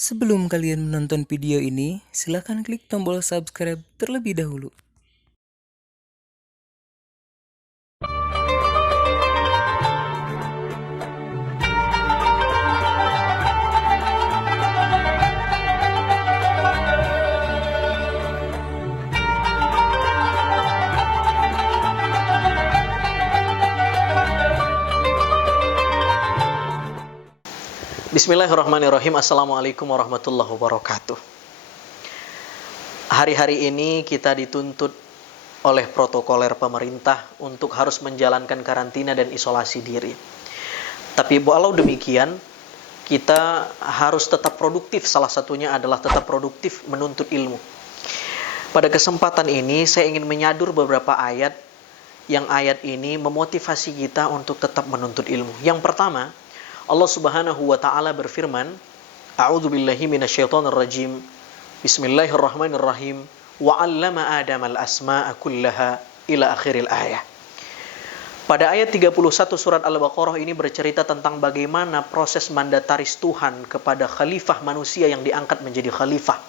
Sebelum kalian menonton video ini, silakan klik tombol subscribe terlebih dahulu. Bismillahirrahmanirrahim. Assalamualaikum warahmatullahi wabarakatuh. Hari-hari ini kita dituntut oleh protokoler pemerintah untuk harus menjalankan karantina dan isolasi diri. Tapi walau demikian, kita harus tetap produktif. Salah satunya adalah tetap produktif menuntut ilmu. Pada kesempatan ini saya ingin menyadur beberapa ayat yang ayat ini memotivasi kita untuk tetap menuntut ilmu. Yang pertama, Allah Subhanahu wa taala berfirman, A'udzubillahi minasyaitonir rajim. Bismillahirrahmanirrahim. Wa 'allama Adama al-asma'a kullaha ila akhiril ayah. Pada ayat 31 surat Al-Baqarah ini bercerita tentang bagaimana proses mandataris Tuhan kepada khalifah manusia yang diangkat menjadi khalifah.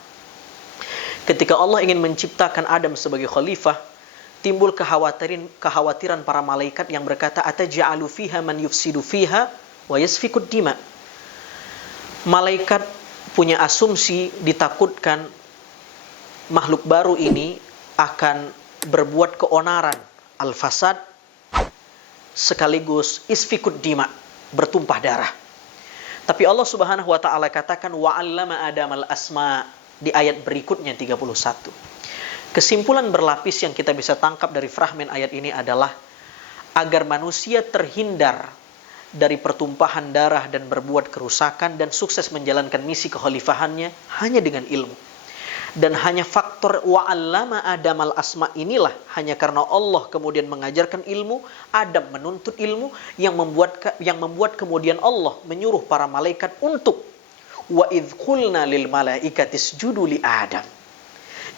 Ketika Allah ingin menciptakan Adam sebagai khalifah, timbul kekhawatiran para malaikat yang berkata, ataj'alu fiha man yufsidu fiha wa yasfikud dima. Malaikat punya asumsi, ditakutkan makhluk baru ini akan berbuat keonaran, al-fasad, sekaligus isfikud dima, bertumpah darah. Tapi Allah Subhanahu wa taala katakan wa 'allama Adamal asma di ayat berikutnya 31. Kesimpulan berlapis yang kita bisa tangkap dari fragmen ayat ini adalah agar manusia terhindar dari pertumpahan darah dan berbuat kerusakan dan sukses menjalankan misi kekhalifahannya hanya dengan ilmu. Dan hanya faktor wa'allama Adamal asma inilah, hanya karena Allah kemudian mengajarkan ilmu, Adam menuntut ilmu, yang membuat kemudian Allah menyuruh para malaikat untuk wa idh qulna lil malaikati isjudu li Adam.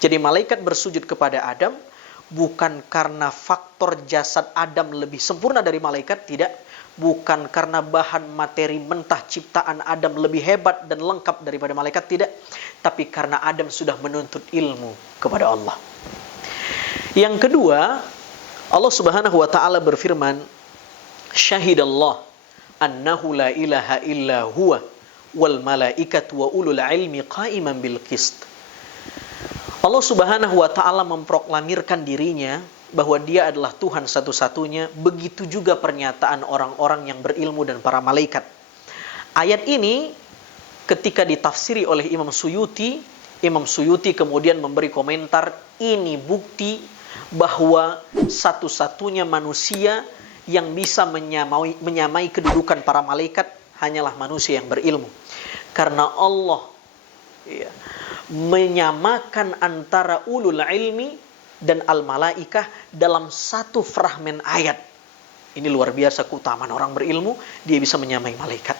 Jadi malaikat bersujud kepada Adam bukan karena faktor jasad Adam lebih sempurna dari malaikat, tidak. Bukan karena bahan materi mentah ciptaan Adam lebih hebat dan lengkap daripada malaikat, tidak. Tapi karena Adam sudah menuntut ilmu kepada Allah. Yang kedua, Allah Subhanahu wa taala berfirman, syahidallah annahu la ilaha illa huwa wal malaikatu wa ulul ilmi qa'iman bil qist. Allah Subhanahu wa taala memproklamirkan dirinya bahwa dia adalah Tuhan satu-satunya, begitu juga pernyataan orang-orang yang berilmu dan para malaikat. Ayat ini ketika ditafsiri oleh Imam Suyuti kemudian memberi komentar, ini bukti bahwa satu-satunya manusia yang bisa menyamai kedudukan para malaikat hanyalah manusia yang berilmu. Karena Allah menyamakan antara ulul ilmi dan al-malaikah dalam satu fragmen ayat. Ini luar biasa keutamaan orang berilmu, dia bisa menyamai malaikat.